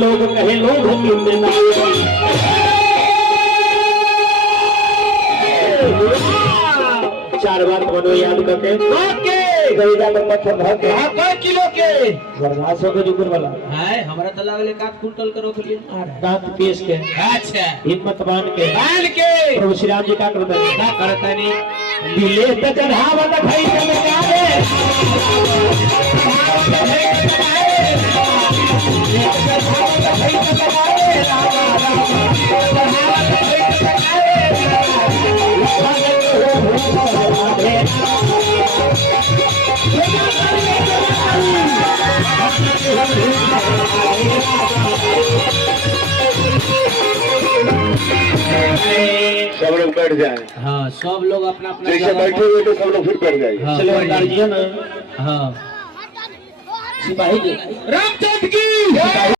लोग कहे लोग चार बात बनो याद करके किलो के बर्दाश्त के जुगर वाला है हमरा त लागले का कुंटल के रोक लिए दांत पीस के अच्छा हिम्मत बांध के प्रभु श्री राम जी का करता नहीं दिले त चढ़ावत भई चमकावे सब लोग बैठ जाए। हाँ सब लोग अपना अपना जैसे बैठे हुए तो सब लोग फिर बैठ जाएंगे। हाँ, चलो गार्जियन हाँ सिपाही जी रामचंद्र की